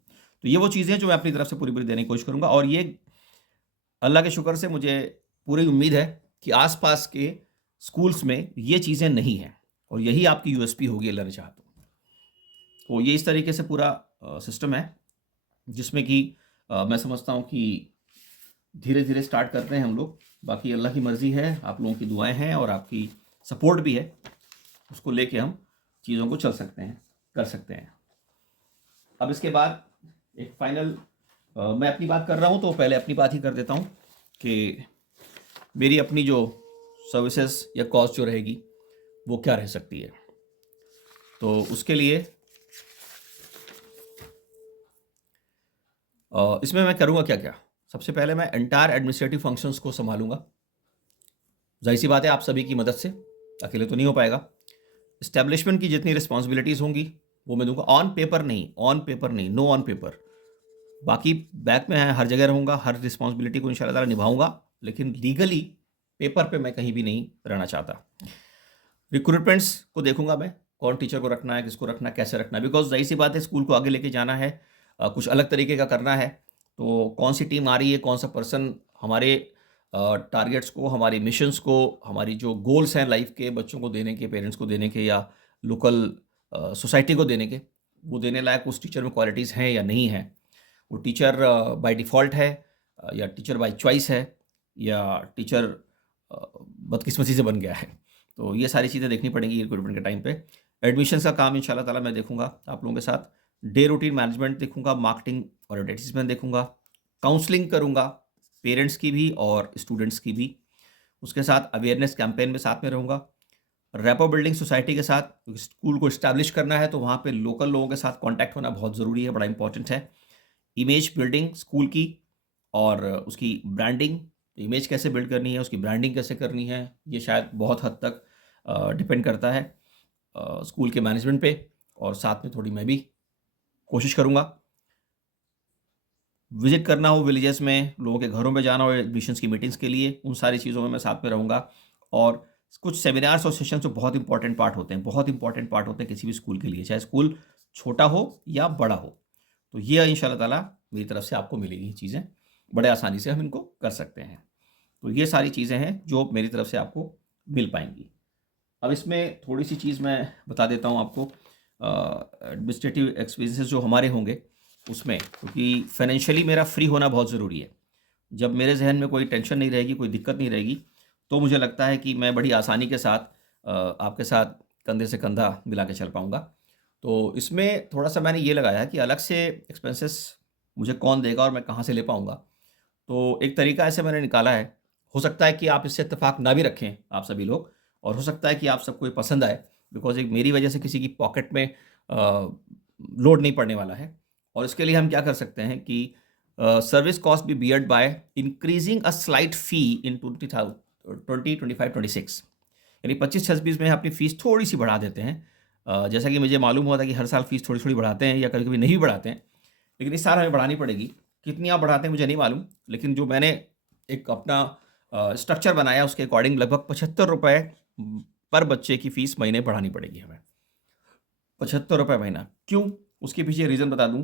तो ये वो चीज़ें जो मैं अपनी तरफ से पूरी पूरी देने की कोशिश करूँगा, और ये अल्लाह के शुक्र से मुझे पूरी उम्मीद है कि आसपास के स्कूल्स में ये चीज़ें नहीं हैं, और यही आपकी यूएसपी होगी अल्लाह ने चाहा तो। ये इस तरीके से पूरा सिस्टम है, जिसमें कि मैं समझता हूँ कि धीरे धीरे स्टार्ट करते हैं हम लोग। बाकी अल्लाह की मर्ज़ी है, आप लोगों की दुआएं हैं और आपकी सपोर्ट भी है, उसको लेके हम चीज़ों को चल सकते हैं, कर सकते हैं। अब इसके बाद एक फाइनल, मैं अपनी बात कर रहा हूँ तो पहले अपनी बात ही कर देता हूँ कि मेरी अपनी जो सर्विसेज या कॉस्ट जो रहेगी वो क्या रह सकती है। तो उसके लिए इसमें मैं करूँगा क्या क्या। सबसे पहले मैं एंटायर एडमिनिस्ट्रेटिव फंक्शंस को संभालूंगा। जाहिर सी बात है आप सभी की मदद से, अकेले तो नहीं हो पाएगा। इस्टेब्लिशमेंट की जितनी रिस्पॉन्सिबिलिटीज़ होंगी वो मैं दूंगा, ऑन पेपर नहीं, नो ऑन पेपर। बाकी बैक में है, हर जगह रहूँगा, हर रिस्पॉन्सिबिलिटी को इंशाल्लाह ताला निभाऊंगा, लेकिन लीगली पेपर पे मैं कहीं भी नहीं रहना चाहता। रिक्रूटमेंट्स को देखूंगा मैं, कौन टीचर को रखना है, किसको रखना है, कैसे रखना है, बिकॉज जाहिर सी बात है स्कूल को आगे लेके जाना है, कुछ अलग तरीके का करना है। तो कौन सी टीम आ रही है, कौन सा पर्सन हमारे टारगेट्स को, हमारे मिशंस को, हमारी जो गोल्स हैं लाइफ के, बच्चों को देने के, पेरेंट्स को देने के, या लोकल सोसाइटी को देने के, वो देने लायक उस टीचर में क्वालिटीज़ हैं या नहीं हैं। वो टीचर बाय डिफ़ॉल्ट है, या टीचर बाय चॉइस है, या टीचर बदकिस्मती से बन गया है। तो ये सारी चीज़ें देखनी पड़ेंगी रिक्रूटमेंट के टाइम पे। एडमिशन्स का काम इंशाल्लाह ताला मैं देखूंगा आप लोगों के साथ। डे रूटीन मैनेजमेंट देखूंगा, मार्केटिंग और एडवर्टाइजमेंट देखूंगा, काउंसलिंग करूंगा, पेरेंट्स की भी और स्टूडेंट्स की भी। उसके साथ अवेयरनेस कैंपेन में साथ में रहूँगा। रैपो बिल्डिंग सोसाइटी के साथ, क्योंकि स्कूल को इस्टेब्लिश करना है तो वहाँ पे लोकल लोगों के साथ कॉन्टैक्ट होना बहुत ज़रूरी है, बड़ा इंपॉर्टेंट है। इमेज बिल्डिंग स्कूल की और उसकी ब्रांडिंग, इमेज कैसे बिल्ड करनी है, उसकी ब्रांडिंग कैसे करनी है, ये शायद बहुत हद तक डिपेंड करता है स्कूल के मैनेजमेंट पे, और साथ में थोड़ी मैं भी कोशिश करूँगा। विजिट करना हो विलेजेस में, लोगों के घरों में जाना हो एडमिशन्स की मीटिंग्स के लिए, उन सारी चीज़ों में मैं साथ में रहूँगा। और कुछ सेमिनार्स और सेशंस जो बहुत इंपॉर्टेंट पार्ट होते हैं, बहुत इंपॉर्टेंट पार्ट होते हैं किसी भी स्कूल के लिए, चाहे स्कूल छोटा हो या बड़ा हो। तो ये इंशाल्लाह ताला मेरी तरफ से आपको मिलेगी चीज़ें, बड़े आसानी से हम इनको कर सकते हैं। तो ये सारी चीज़ें हैं जो मेरी तरफ से आपको मिल पाएंगी। अब इसमें थोड़ी सी चीज़ मैं बता देता हूँ आपको, एडमिनिस्ट्रेटिव एक्सपेंसेस जो हमारे होंगे उसमें, क्योंकि फाइनेंशियली मेरा फ्री होना बहुत ज़रूरी है। जब मेरे जहन में कोई टेंशन नहीं रहेगी, कोई दिक्कत नहीं रहेगी, तो मुझे लगता है कि मैं बड़ी आसानी के साथ आपके साथ कंधे से कंधा मिला के चल पाऊँगा। तो इसमें थोड़ा-सा मैंने ये लगाया है कि अलग से एक्सपेंसेस मुझे कौन देगा और मैं कहाँ से ले पाऊँगा। तो एक तरीका ऐसे मैंने निकाला है, हो सकता है कि आप इससे इत्तेफ़ाक ना भी रखें आप सभी लोग, और हो सकता है कि आप सबको ये पसंद आए, बिकॉज़ एक मेरी वजह से किसी की पॉकेट में लोड नहीं पड़ने वाला है। और इसके लिए हम क्या कर सकते हैं कि service cost be beared by increasing a slight fee in 2025-26, यानी 25-26 में अपनी फ़ीस थोड़ी-सी बढ़ा देते हैं। जैसा कि मुझे मालूम हुआ था कि हर साल फ़ीस थोड़ी-थोड़ी बढ़ाते हैं या कभी-कभी नहीं भी बढ़ाते हैं, लेकिन इस साल हमें बढ़ानी पड़ेगी। कितनी आप बढ़ाते हैं मुझे नहीं मालूम, लेकिन जो मैंने एक अपना स्ट्रक्चर बनाया उसके अकॉर्डिंग लगभग ₹75 पर बच्चे की फ़ीस महीने बढ़ानी पड़ेगी हमें। ₹75 महीना। क्यों? उसके पीछे रीज़न बता दूँ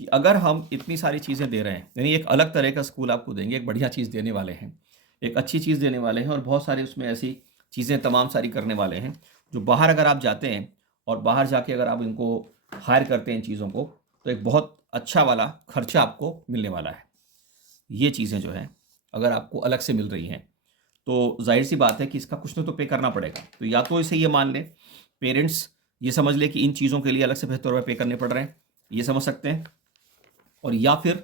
कि अगर हम इतनी सारी चीज़ें दे रहे हैं, यानी एक अलग तरह का स्कूल आपको देंगे, एक बढ़िया चीज़ देने वाले हैं, एक अच्छी चीज़ देने वाले हैं, और बहुत सारी उसमें ऐसी चीज़ें तमाम सारी करने वाले हैं, जो बाहर अगर आप जाते हैं और बाहर जाके अगर आप इनको हायर करते हैं इन चीज़ों को, तो एक बहुत अच्छा वाला खर्चा आपको मिलने वाला है। ये चीज़ें जो हैं, अगर आपको अलग से मिल रही हैं, तो ज़ाहिर-सी बात है कि इसका कुछ न तो पे करना पड़ेगा। तो या तो इसे ये मान लें, पेरेंट्स ये समझ लें कि इन चीज़ों के लिए अलग से ₹75 पे करने पड़ रहे हैं, ये समझ सकते हैं। और या फिर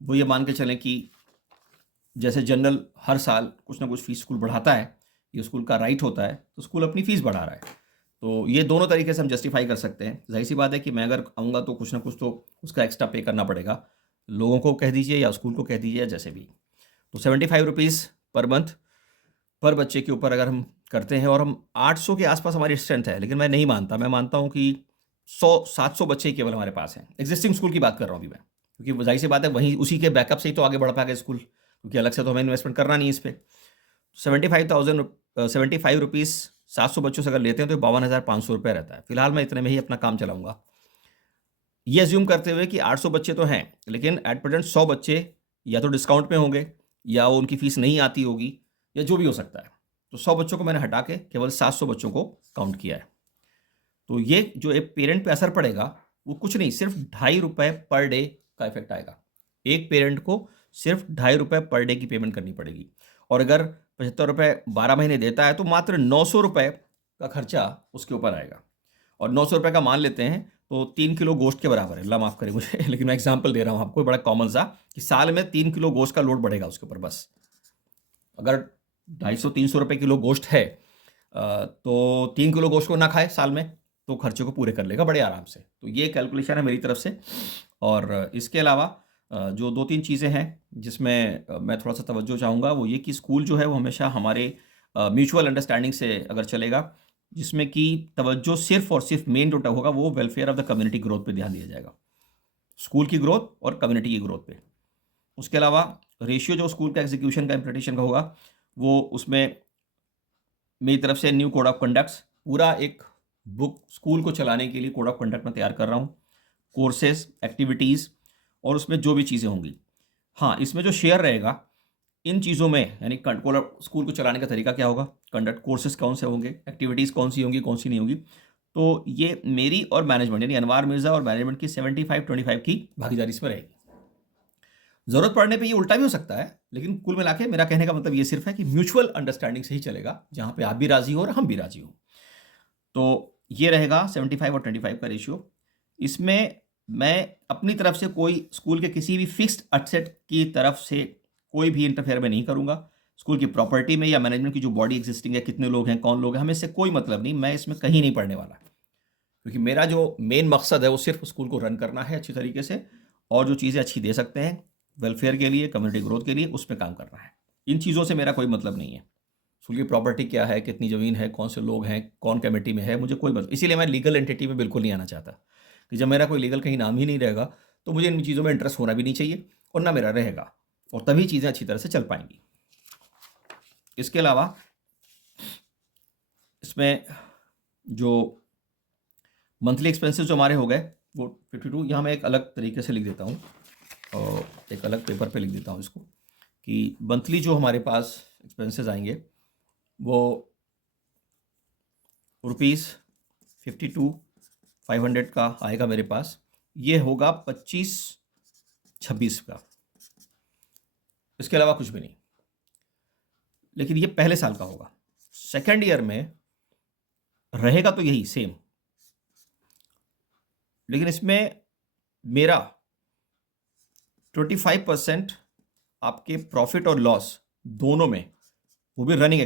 वो ये मान के चलें कि जैसे जनरल हर साल कुछ ना कुछ फ़ीस स्कूल बढ़ाता है, ये स्कूल का राइट होता है, तो स्कूल अपनी फ़ीस बढ़ा रहा है। तो ये दोनों तरीके से हम जस्टिफ़ाई कर सकते हैं। ज़ाहिर-सी बात है कि मैं अगर आऊँगा तो कुछ ना कुछ तो उसका एक्स्ट्रा पे करना पड़ेगा। लोगों को कह दीजिए या स्कूल को कह दीजिए या जैसे भी। तो ₹75 पर मंथ पर बच्चे के ऊपर अगर हम करते हैं, और हम 800 के आस-पास हमारी स्ट्रेंथ है, लेकिन मैं नहीं मानता। मैं मानता हूँ कि 100-700 बच्चे ही केवल हमारे पास हैं। एक्जिस्टिंग स्कूल की बात कर रहा हूँ अभी मैं। क्योंकि ज़ाहिर-सी बात है वहीं उसी के बैकअप से ही तो आगे बढ़ पाएगा स्कूल, क्योंकि अलग से तो हमें इन्वेस्टमेंट करना नहीं है इस पे। 75,000 ₹75 700 बच्चों से अगर लेते हैं तो ₹52,500 रहता है। फिलहाल मैं इतने में ही अपना काम चलाऊँगा। ये अज़्यूम करते हुए कि 800 बच्चे तो हैं, लेकिन एट प्रेज़ेंट 100 बच्चे या तो डिस्काउंट में होंगे, या वो उनकी फ़ीस नहीं आती होगी, या जो भी हो सकता है। तो 100 बच्चों को मैंने हटा के केवल 700 बच्चों को काउंट किया है। तो ये जो एक पेरेंट पे असर पड़ेगा, वो कुछ नहीं, सिर्फ ₹2.5 पर डे का इफ़ेक्ट आएगा। एक पेरेंट को सिर्फ ₹2.5 पर डे की पेमेंट करनी पड़ेगी, और अगर ₹75 12 महीने देता है तो मात्र ₹900 का खर्चा उसके ऊपर आएगा। और ₹900 का मान लेते हैं, तो 3 किलो गोश्त के बराबर है। अल्लाह माफ़ करे मुझे लेकिन मैं एग्जांपल दे रहा हूँ आपको, बड़ा कॉमन सा, कि साल में 3 किलो गोश्त का लोड बढ़ेगा उसके ऊपर बस। अगर 250-300 रुपए किलो गोश्त है, तो 3 किलो गोश्त को ना खाए साल में, तो खर्चे को पूरे कर लेगा बड़े आराम से। तो ये कैलकुलेशन है मेरी तरफ से। और इसके अलावा जो 2-3 चीज़ें हैं जिसमें मैं थोड़ा-सा तवज्जो चाहूँगा, वो ये कि स्कूल जो है वो हमेशा हमारे म्यूचुअल अंडरस्टैंडिंग से अगर चलेगा, जिसमें कि तवज्जो सिर्फ़ और सिर्फ़ मेन जो होगा वो welfare of the community growth पे ध्यान दिया जाएगा। स्कूल की ग्रोथ और कम्युनिटी की ग्रोथ पे। उसके अलावा रेशियो जो स्कूल का एग्ज़ीक्यूशन का इम्प्लीमेंटेशन का होगा, वो उसमें मेरी तरफ से न्यू कोड ऑफ कंडक्ट्स, पूरा एक बुक स्कूल को चलाने के लिए कोड ऑफ कंडक्ट मैं तैयार कर रहा हूँ। कोर्सेज़, एक्टिविटीज़ और उसमें जो भी चीज़ें होंगी। हाँ, इसमें जो शेयर रहेगा, इन चीज़ों में यानी कोड ऑफ स्कूल को चलाने का तरीका क्या होगा, कंडक्ट कोर्सेज़ कौन से होंगे, एक्टिविटीज़ कौन सी होंगी, कौन सी नहीं होंगी। तो ये मेरी और मैनेजमेंट यानी अनवार मिर्ज़ा और मैनेजमेंट की 75-25 की भागीदारी इसमें रहेगी। ज़रूरत पड़ने पे ये उल्टा भी हो सकता है, लेकिन कुल मिला के मेरा कहने का मतलब ये सिर्फ़ है कि म्यूचुअल अंडरस्टैंडिंग से ही चलेगा, जहाँ पे आप भी राज़ी हो और हम भी राज़ी हों। तो ये रहेगा 75 और 25 का रेशियो। इसमें मैं अपनी तरफ से कोई स्कूल के किसी भी फिक्स्ड एसेट की तरफ से कोई भी इंटरफेयर मैं नहीं करूँगा। स्कूल की प्रॉपर्टी में या मैनेजमेंट की जो बॉडी एक्जिस्टिंग है, कितने लोग हैं, कौन लोग हैं, हमें इससे कोई मतलब नहीं। मैं इसमें कहीं नहीं पड़ने वाला, क्योंकि मेरा जो मेन मकसद है वो सिर्फ़ स्कूल को रन करना है अच्छी तरीके से, और जो चीज़ें अच्छी दे सकते हैं वेलफेयर के लिए, कम्युनिटी ग्रोथ के लिए, उस पे काम करना है। इन चीज़ों से मेरा कोई मतलब नहीं है। स्कूल की प्रॉपर्टी क्या है, कितनी ज़मीन है, कौन से लोग हैं, कौन कमेटी में है, मुझे कोई मतलब, इसीलिए मैं लीगल एंटिटी में बिल्कुल नहीं आना चाहता, कि जब मेरा कोई लीगल कहीं नाम ही नहीं रहेगा, तो मुझे इन चीज़ों में इंटरेस्ट होना भी नहीं चाहिए और ना मेरा रहेगा, और तभी चीज़ें अच्छी तरह से चल पाएंगी। इसके अलावा इसमें जो मंथली एक्सपेंसेस जो हमारे हो गए वो 52, यहाँ मैं एक अलग तरीके से लिख देता हूँ, और एक अलग पेपर पे लिख देता हूँ इसको, कि मंथली जो हमारे पास एक्सपेंसेस आएंगे वो ₹52,500 का आएगा मेरे पास। ये होगा 25-26 का, इसके अलावा कुछ भी नहीं। लेकिन ये पहले साल का होगा। सेकेंड ईयर में रहेगा तो यही सेम, लेकिन इसमें मेरा 25% आपके प्रॉफिट और लॉस दोनों में, वो भी रनिंग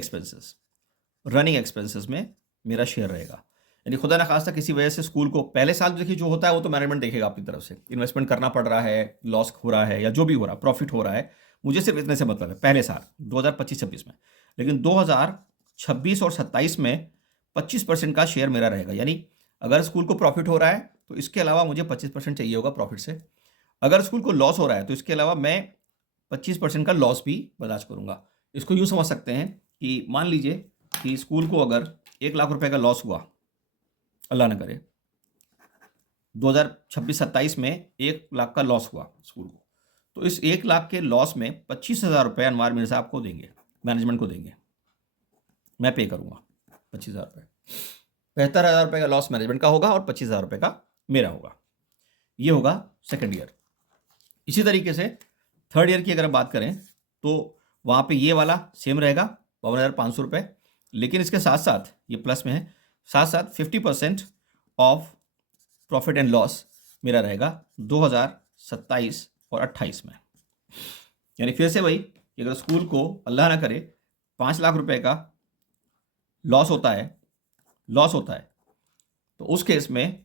एक्सपेंसेस में मेरा शेयर रहेगा। यानी खुदा ना खास्ता किसी वजह से स्कूल को पहले साल देखिए जो होता है वो तो मैनेजमेंट देखेगा अपनी तरफ से, इन्वेस्टमेंट करना पड़ रहा है, लॉस हो रहा है या जो भी हो रहा, प्रॉफिट हो रहा है, मुझे सिर्फ इतने से मतलब है पहले साल 2025-26 में। लेकिन 2026 और 27 में 25% का शेयर मेरा रहेगा। यानी अगर स्कूल को प्रॉफिट हो रहा है तो इसके अलावा मुझे 25% चाहिए होगा प्रॉफिट से। अगर स्कूल को लॉस हो रहा है तो इसके अलावा मैं 25% का लॉस भी बर्दाश्त करूंगा। इसको यूँ समझ सकते हैं कि मान लीजिए कि स्कूल को अगर 1 लाख रुपए का लॉस हुआ, अल्लाह ना करे, 2026-27 में 1 लाख का लॉस हुआ स्कूल को, तो इस 1 लाख के लॉस में 25,000 रुपये अनवार मिर्जा आपको देंगे, मैनेजमेंट को देंगे, मैं पे करूंगा 25,000 रुपये। 75,000 रुपये का लॉस मैनेजमेंट का होगा और 25,000 रुपये का मेरा होगा। ये होगा सेकेंड ईयर। इसी तरीके से थर्ड ईयर की अगर बात करें तो वहाँ पे ये वाला सेम रहेगा 52,500 रुपये, लेकिन इसके साथ साथ ये प्लस में है, साथ साथ 50% ऑफ प्रॉफिट एंड लॉस मेरा रहेगा 2027 और 28 में। यानी फिर से वही कि अगर स्कूल को अल्लाह ना करे 5 लाख रुपए का लॉस होता है तो उस केस में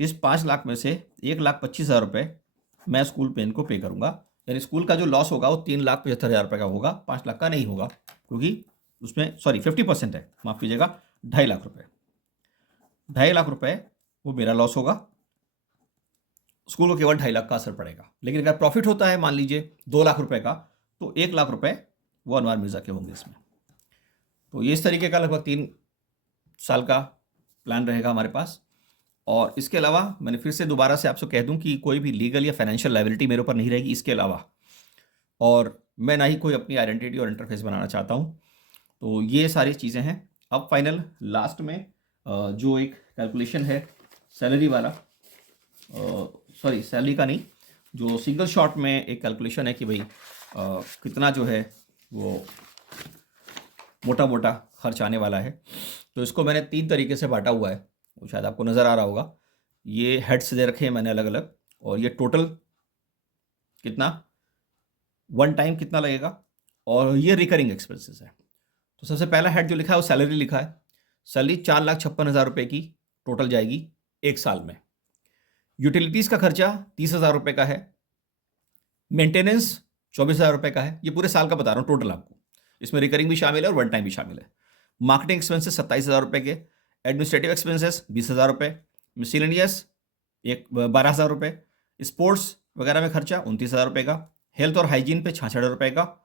इस 5 लाख में से 1,25,000 रुपये मैं स्कूल पे इनको पे करूंगा। यानी स्कूल का जो लॉस होगा वो 3,75,000 रुपये का होगा, 5 लाख का नहीं होगा, क्योंकि उसमें 50% है, माफ़ कीजिएगा, 2.5 लाख रुपये। 2.5 लाख रुपये वो मेरा लॉस होगा, स्कूल को केवल 2.5 लाख का असर पड़ेगा। लेकिन अगर प्रॉफिट होता है मान लीजिए 2 लाख रुपये का, तो 1 लाख रुपये वो अनवार मिर्जा के होंगे इसमें। तो ये इस तरीके का लगभग 3 साल का प्लान रहेगा हमारे पास। और इसके अलावा मैंने फिर से दोबारा से आपसे कह दूं कि कोई भी लीगल या फाइनेंशियल लायबिलिटी मेरे ऊपर नहीं रहेगी इसके अलावा, और मैं ना ही कोई अपनी आइडेंटिटी और इंटरफेस बनाना चाहता हूं। तो ये सारी चीज़ें हैं। अब फाइनल लास्ट में जो एक कैलकुलेशन है सैलरी वाला, सॉरी सैलरी का नहीं, जो सिंगल शॉट में एक कैलकुलेशन है कि भाई कितना जो है वो मोटा मोटा खर्च आने वाला है। तो इसको मैंने 3 तरीके से बांटा हुआ है, वो शायद आपको नज़र आ रहा होगा ये हेड्स दे रखे हैं मैंने अलग अलग, और ये टोटल कितना, वन टाइम कितना लगेगा, और ये रिकरिंग एक्सपेंसेस है। तो सबसे पहला हेड जो लिखा है वो सैलरी लिखा है। सैलरी 4,56,000 रुपये की टोटल जाएगी एक साल में। यूटिलिटीज़ का खर्चा 30,000 रुपये का है। मेंटेनेंस 24,000 रुपये का है। ये पूरे साल का बता रहा हूँ टोटल आपको, इसमें रिकरिंग भी शामिल है और वन टाइम भी शामिल है। मार्केटिंग एक्सपेंसेस 27,000 रुपये के। एडमिनिस्ट्रेटिव एक्सपेंसेस 20,000 रुपये। मिसलिनियस 12,000 रुपये। स्पोर्ट्स वगैरह में खर्चा 29,000 रुपये का। हेल्थ और हाइजीन पे 66,000 रुपये का।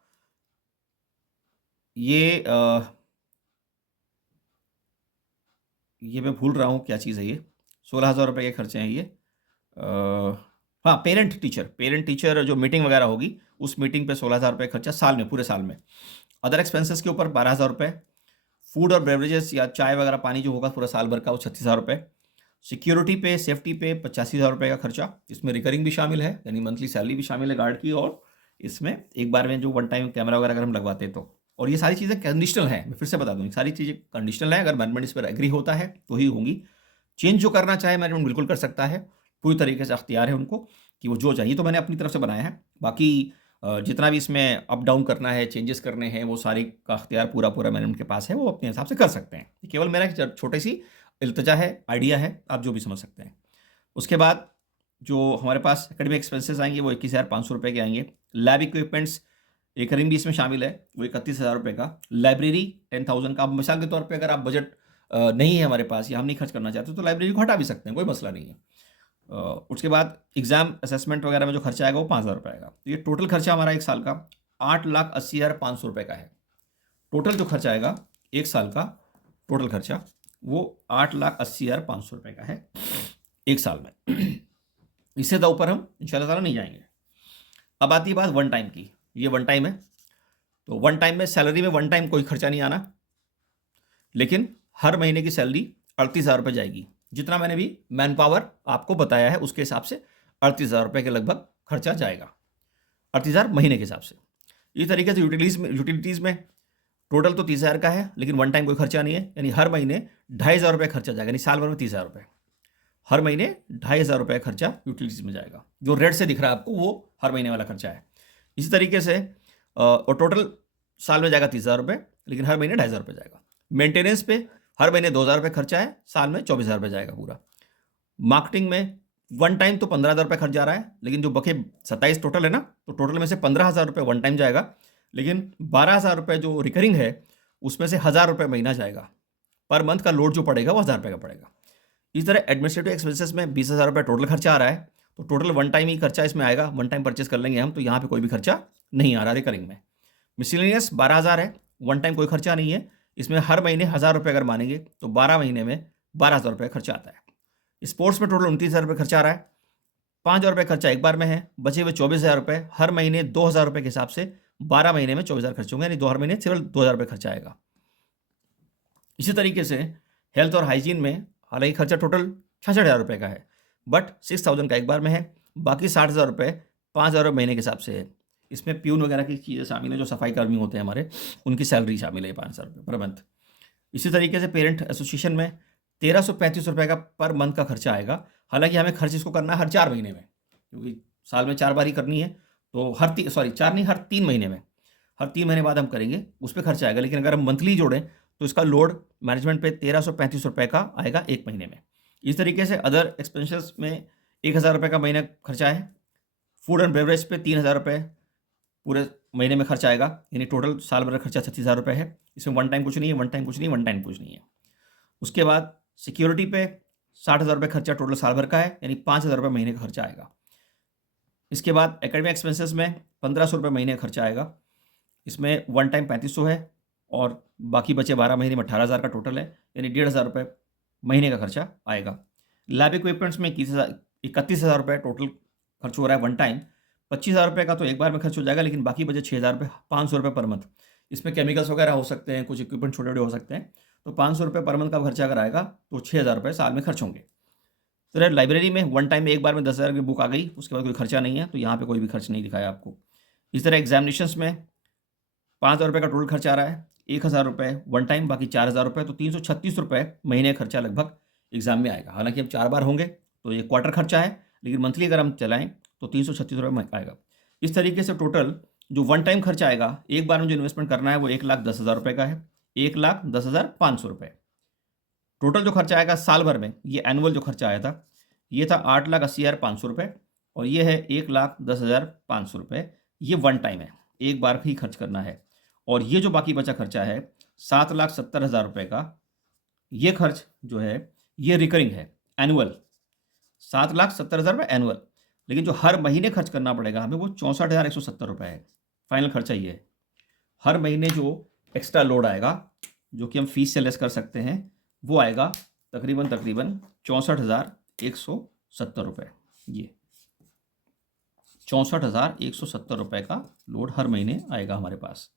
ये मैं भूल रहा हूँ क्या चीज़ है ये, 16,000 रुपये के खर्चे हैं ये। हाँ, पेरेंट टीचर जो मीटिंग वगैरह होगी उस मीटिंग पे 16,000 रुपये खर्चा साल में, पूरे साल में। अदर एक्सपेंसेस के ऊपर 12,000 रुपये। फूड और बेवरेजेस या चाय वगैरह पानी जो होगा पूरा साल भर का वो 36,000 रुपये। सिक्योरिटी पे, सेफ्टी पे 85,000 रुपये का खर्चा, इसमें रिकरिंग भी शामिल है, यानी मंथली सैलरी भी शामिल है गार्ड की, और इसमें एक बार में जो वन टाइम कैमरा वगैरह अगर हम लगवाते हैं तो। और ये सारी चीज़ें कंडीशनल हैं, मैं फिर से बता दूँ, सारी चीज़ें कंडीशनल है, अगर मैनेजमेंट इस पर एग्री होता है तो ही होंगी। चेंज जो करना चाहे मैनेजमेंट बिल्कुल कर सकता है, पूरी तरीके से अख्तियार है उनको कि वो जो चाहिए, तो मैंने अपनी तरफ से बनाया है। बाकी जितना भी इसमें अप डाउन करना है, चेंजेस करने हैं, वो सारी का अख्तियार पूरा पूरा मैनेजमेंट के पास है, वो अपने हिसाब से कर सकते हैं। ये केवल मेरा एक छोटी सी इल्तजा है, आइडिया है, आप जो भी समझ सकते हैं। उसके बाद जो हमारे पास एकेडमिक एक्सपेंसेस आएंगे वो 21,500 रुपये के आएंगे। लैब इक्विपमेंट्स रिकरिंग भी इसमें शामिल है, वो 31,000 रुपये का। लाइब्रेरी 10,000 का। अब मिसाल के तौर पे अगर आप बजट नहीं है हमारे पास या हम नहीं खर्च करना चाहते तो लाइब्रेरी को हटा भी सकते हैं, कोई मसला नहीं है। उसके बाद एग्जाम असेसमेंट वगैरह में जो खर्चा आएगा वो 5,000 रुपये आएगा। तो ये टोटल खर्चा हमारा एक साल का 8,80,500 रुपये का है। टोटल जो खर्चा आएगा एक साल का, टोटल खर्चा वो 8,80,500 रुपये का है एक साल में। इससे तो ऊपर हम इंशाल्लाह ताला नहीं जाएंगे। अब आती है बात वन टाइम की। ये वन टाइम है, तो वन टाइम में सैलरी में वन टाइम कोई खर्चा नहीं आना, लेकिन हर महीने की सैलरी 38,000 रुपये जाएगी। जितना मैंने भी मैन पावर आपको बताया है उसके हिसाब से 38,000 रुपये के लगभग खर्चा जाएगा, 38,000 महीने के हिसाब से। इस तरीके से यूटिलिटीज़ में टोटल तो 30,000 का है, लेकिन वन टाइम कोई खर्चा नहीं है, यानी हर महीने 2,500 रुपये खर्चा जाएगा, यानी साल भर में 30,000 रुपये। हर महीने 2,500 रुपये खर्चा यूटिलिटीज़ में जाएगा। जो रेड से दिख रहा है आपको वो हर महीने वाला खर्चा है। इसी तरीके से और टोटल साल में जाएगा 30,000 रुपये, लेकिन हर महीने 2,500 रुपये जाएगा। मेंटेनेंस पे हर महीने 2,000 रुपये खर्चा है, साल में 24,000 रुपये जाएगा पूरा। मार्केटिंग में वन टाइम तो 15,000 रुपये खर्च जा रहा है, लेकिन जो बके 27 टोटल है ना, तो टोटल में से 15,000 रुपये वन टाइम जाएगा, लेकिन 12,000 रुपये जो रिकरिंग है उसमें से 1,000 रुपये महीना जाएगा। पर मंथ का लोड जो पड़ेगा वो 1,000 रुपये का पड़ेगा। इस तरह एडमिनिस्ट्रेटिव एक्सपेंसेस में 20,000 रुपये टोटल खर्चा आ रहा है, तो टोटल वन टाइम ही खर्चा इसमें आएगा। वन टाइम परचेस कर लेंगे हम, तो यहाँ पे कोई भी खर्चा नहीं आ रहा रिकरिंग में। मिसलेनियस 12,000 है, वन टाइम कोई खर्चा नहीं है, इसमें हर महीने 1,000 रुपये अगर मानेंगे तो 12 महीने में 12,000 रुपये खर्चा आता है। स्पोर्ट्स में टोटल 29,000 रुपये खर्चा आ रहा है, 5,000 रुपये खर्चा एक बार में है, बचे हुए 24,000 रुपये हर महीने 2,000 रुपये के हिसाब से 12 महीने में 24,000 खर्च होंगे, यानी हर महीने केवल 2,000 रुपये खर्चा आएगा। इसी तरीके से हेल्थ और हाइजीन में हालांकि खर्चा टोटल 66,000 रुपये का है, बट 6,000 का एक बार में है, बाकी 60,000 रुपये 5,000 महीने के हिसाब से है। इसमें प्यून वगैरह की चीज़ें शामिल है, जो सफाई कर्मी होते हैं हमारे, उनकी सैलरी शामिल है 5,000 रुपये पर मंथ। इसी तरीके से पेरेंट एसोसिएशन में 1,335 रुपये का पर मंथ का खर्चा आएगा। हालांकि हमें खर्च इसको करना है हर 4 महीने में, क्योंकि साल में 4 बार ही करनी है, तो हर 3 महीने में, हर 3 महीने बाद हम करेंगे, उस पर खर्चा आएगा। लेकिन अगर हम मंथली जोड़ें तो इसका लोड मैनेजमेंट पे 1,335 रुपये का आएगा एक महीने में। इस तरीके से अदर एक्सपेंसेस में 1,000 रुपये का महीना खर्चा है। फूड एंड बेवरेज पे 3,000 रुपये पूरे महीने में खर्चा आएगा, यानी टोटल साल भर का खर्चा 36,000 रुपये है। इसमें वन टाइम कुछ नहीं है, वन टाइम कुछ नहीं, वन टाइम कुछ नहीं है। उसके बाद सिक्योरिटी पे 60,000 रुपये खर्चा टोटल साल भर का है, यानी 5,000 रुपये महीने का खर्चा आएगा। इसके बाद एकेडमिक एक्सपेंसेस में 1,500 रुपये महीने का खर्चा आएगा। इसमें वन टाइम 3,500 है और बाकी बचे 12 महीने में 18,000 का टोटल है, यानी 1,500 रुपये महीने का खर्चा आएगा। लैब इक्विपमेंट्स में 31,000 रुपये टोटल खर्च हो रहा है वन टाइम। 25,000 रुपये का तो एक बार में खर्च हो जाएगा, लेकिन बाकी बचे 6,000 रुपये, 500 रुपये पर मंथ। इसमें केमिकल्स वगैरह हो सकते हैं, कुछ इक्विपमेंट छोटे छोटे हो सकते हैं, तो 500 रुपये पर मंथ का खर्चा अगर आएगा तो 6,000 रुपये साल में खर्च होंगे। तो लाइब्रेरी में वन टाइम में एक बार में 10,000 की बुक आ गई, उसके बाद कोई खर्चा नहीं है, तो यहाँ पे कोई भी खर्च नहीं दिखाया आपको। इस तरह एग्जामिनेशंस में 5,000 रुपये का टोटल खर्चा आ रहा है, 1,000 रुपये वन टाइम, बाकी 4,000 रुपये, तो 336 रुपये महीने का खर्चा लगभग एग्जाम में आएगा। हालांकि अब 4 बार होंगे तो ये क्वार्टर खर्चा है, लेकिन मंथली अगर हम चलाएँ तो 336 रुपये में आएगा। इस तरीके से टोटल जो वन टाइम खर्चा आएगा, एक बार में जो इन्वेस्टमेंट करना है वो 1,10,000 रुपये का है, 1,10,500 रुपये। टोटल जो खर्चा आएगा साल भर में, ये एनुअल जो खर्चा आया था, ये था 8,80,500 रुपये और ये है 1,10,500 रुपये। ये वन टाइम है, एक बार ही खर्च करना है। और ये जो बाकी बचा खर्चा है 7,70,000 रुपये का, ये खर्च जो है ये रिकरिंग है, एनुअल 7,70,000 रुपये एनुअल। लेकिन जो हर महीने खर्च करना पड़ेगा हमें वो 64,170 रुपये है। फाइनल खर्चा ये है। हर महीने जो एक्स्ट्रा लोड आएगा, जो कि हम फीस से लेस कर सकते हैं, वो आएगा तकरीबन 64,170 रुपये। ये 64,170 रुपये का लोड हर महीने आएगा हमारे पास।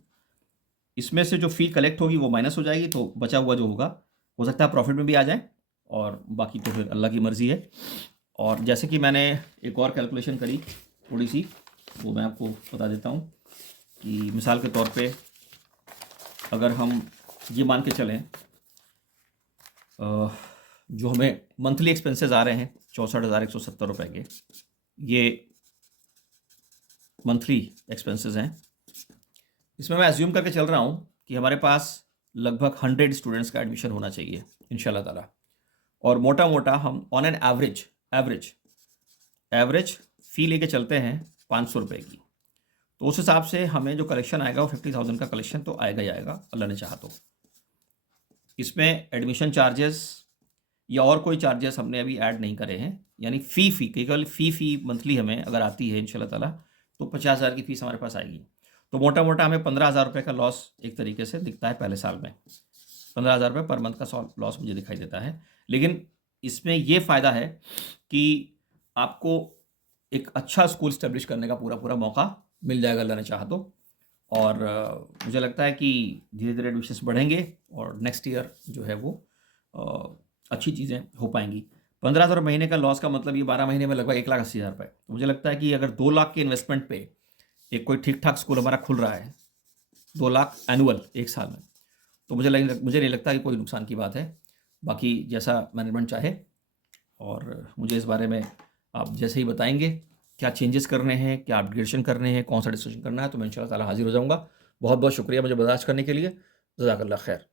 इसमें से जो फ़ी कलेक्ट होगी वो माइनस हो जाएगी, तो बचा हुआ जो होगा हो सकता है प्रॉफिट में भी आ जाए, और बाकी तो फिर अल्लाह की मर्ज़ी है। और जैसे कि मैंने एक और कैलकुलेशन करी थोड़ी सी, वो मैं आपको बता देता हूँ कि मिसाल के तौर पे अगर हम ये मान के चलें, जो हमें मंथली एक्सपेंसेस आ रहे हैं 64,170 रुपये के, ये मंथली एक्सपेंसेस हैं। इसमें मैं एज्यूम करके चल रहा हूँ कि हमारे पास लगभग 100 स्टूडेंट्स का एडमिशन होना चाहिए इंशाल्लाह ताला, और मोटा मोटा हम ऑन एन एवरेज फ़ी लेके चलते हैं 500 रुपये की, तो उस हिसाब से हमें जो कलेक्शन आएगा वो 50,000 का कलेक्शन तो आएगा ही आएगा, अल्लाह ने चाहा तो। इसमें एडमिशन चार्जेस या और कोई चार्जेस हमने अभी ऐड नहीं करे हैं, यानी फ़ी केवल फ़ी मंथली हमें अगर आती है इंशाल्लाह ताला तो 50,000 की फ़ीस हमारे पास आएगी। तो मोटा मोटा हमें 15,000 रुपये का लॉस एक तरीके से दिखता है पहले साल में। 15,000 रुपये पर मंथ का लॉस मुझे दिखाई देता है। लेकिन इसमें ये फ़ायदा है कि आपको एक अच्छा स्कूल स्टैब्लिश करने का पूरा मौका मिल जाएगा अल्लाह ने चाहा तो। और मुझे लगता है कि धीरे धीरे एडमिशन्स बढ़ेंगे और नेक्स्ट ईयर जो है वो अच्छी चीज़ें हो पाएंगी। 15,000 महीने का लॉस का मतलब ये 12 महीने में लगभग 1,80,000 रुपये। तो मुझे लगता है कि अगर 2 लाख के इन्वेस्टमेंट पे एक कोई ठीक ठाक स्कूल हमारा खुल रहा है, 2 लाख एनुअल एक साल में, तो मुझे नहीं लगता कि कोई नुकसान की बात है। बाकी जैसा मैनेजमेंट चाहे, और मुझे इस बारे में आप जैसे ही बताएंगे क्या चेंजेस करने हैं, क्या अपग्रेडेशन करने हैं, कौन सा डिस्कशन करना है, तो मैं इंशाल्लाह ताला हाजिर हो जाऊँगा। बहुत बहुत शुक्रिया मुझे बर्दाश्त करने के लिए। जज़ाकल्लाह खैर।